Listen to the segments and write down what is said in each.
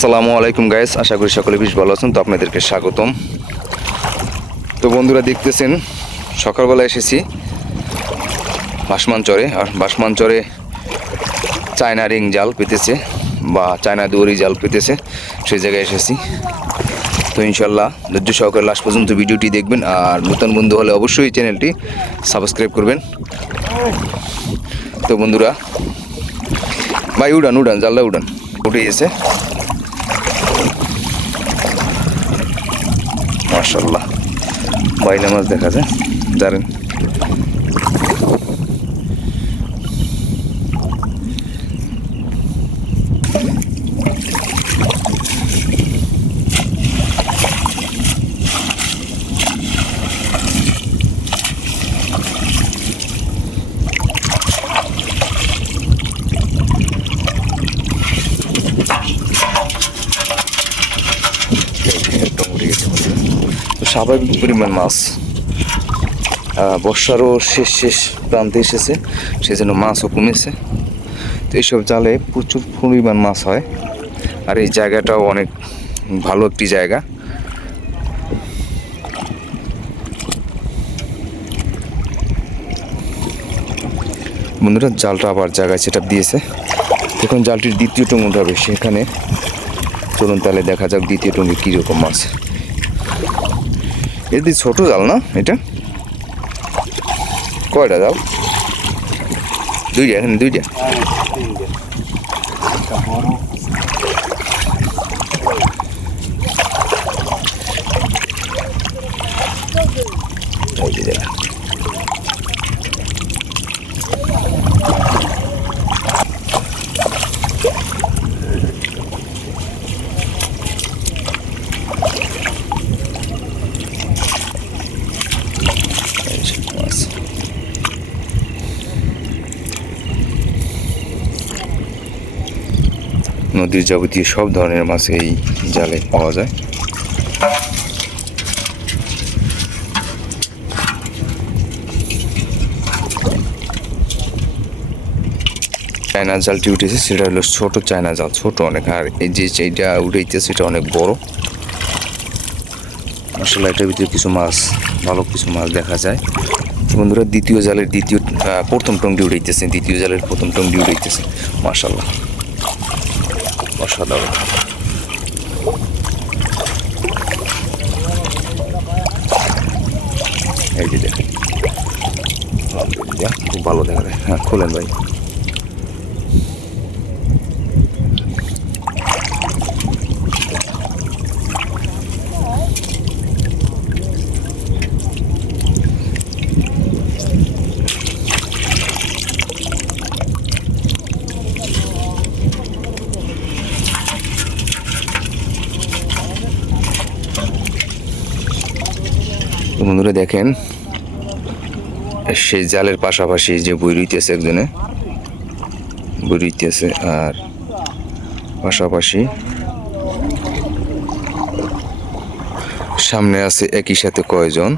আসসালামু আলাইকুম গাইস আশা করি সকলে বেশ ভালো আছেন। তো আপনাদেরকে স্বাগতম। তো বন্ধুরা, দেখতেছেন, সকালবেলা এসেছি বাসমান চরে আর বাসমান চরে চায়না রিং জাল পেতেছে, বা চায়না দুয়ারি জাল পেতেছে, সেই জায়গায় এসেছি। তো ইনশাল্লাহ, ধৈর্য সহকারে লাস্ট পর্যন্ত ভিডিওটি দেখবেন, আর নতুন বন্ধু হলে অবশ্যই চ্যানেলটি সাবস্ক্রাইব করবেন। তো বন্ধুরা, ভাই, উড়ান উড়ান, জালটা উড়ান। উঠে গেছে। মার্শাল্লাহ বাইলে মাছ দেখা যায়? জানেন একদম উঠে গেছে তো স্বাভাবিক পরিমাণ মাছ বর্ষারও শেষ শেষ প্রান্তে এসেছে সেই জন্য মাছও কমেছে। তো এইসব জালে প্রচুর পরিমাণ মাছ হয়, আর এই জায়গাটাও অনেক ভালো একটি জায়গা। বন্ধুরা, জালটা আবার জায়গায় সেটা দিয়েছে। এখন জালটির দ্বিতীয় টং হবে সেখানে চলুন তাহলে দেখা যাক দ্বিতীয় টঙ্গি কীরকম মাছ এদি ছোট জাল না এটা? কয়টা জাল? দুইটা এখানে দুইটা এই যে দেখেন। এই যে মাছ। নদীর যাবতীয় সব ধরনের মাছ এই জালে পাওয়া যায়। চায়না জালটি উঠেছে, সেটা হলো ছোট চায়না জাল, ছোট অনেক। আর এই যে এইটা উঠেছে সেটা অনেক বড়। আসলে এটার ভিতরে কিছু মাছ, ভালো কিছু মাছ দেখা যায়। বন্ধুরা, দ্বিতীয় জালের দ্বিতীয় প্রথম টঙ্গি উড়াইতেছে, দ্বিতীয় জালের প্রথম টঙ্গি উড়াইতেছে মার্শাল্লাহ অসাধারণ এই খুব ভালো দেখা যায়। হ্যাঁ খোলেন ভাই। বন্ধুরা দেখেন, সেই জালের পাশাপাশি যে বই রইতেছে একজনে, বই রইতেছে আর পাশাপাশি সামনে আছে একই সাথে কয়জন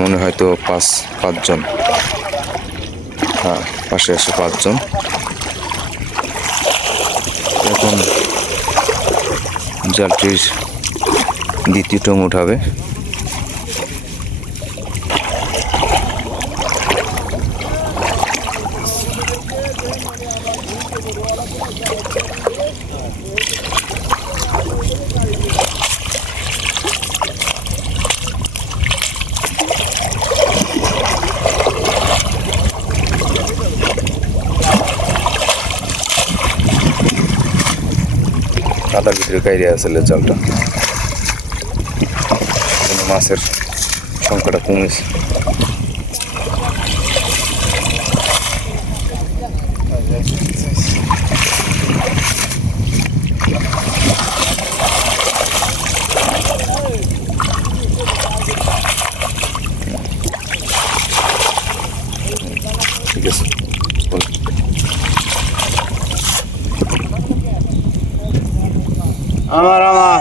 মনে হয়তো পাঁচ, পাঁচজন। হ্যাঁ পাশে আছে পাঁচজন। এখন জালটির দ্বিতীয় টং উঠাবে কাদার ভিতরে কাইরে আসলে জলটা কোনো মাছের সংখ্যাটা কমেছে আমার আমার।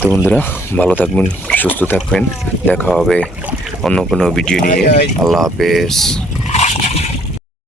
তো বন্ধুরা ভালো থাকবেন সুস্থ থাকবেন। দেখা হবে অন্য কোনো ভিডিও নিয়ে। আল্লাহ হাফেজ।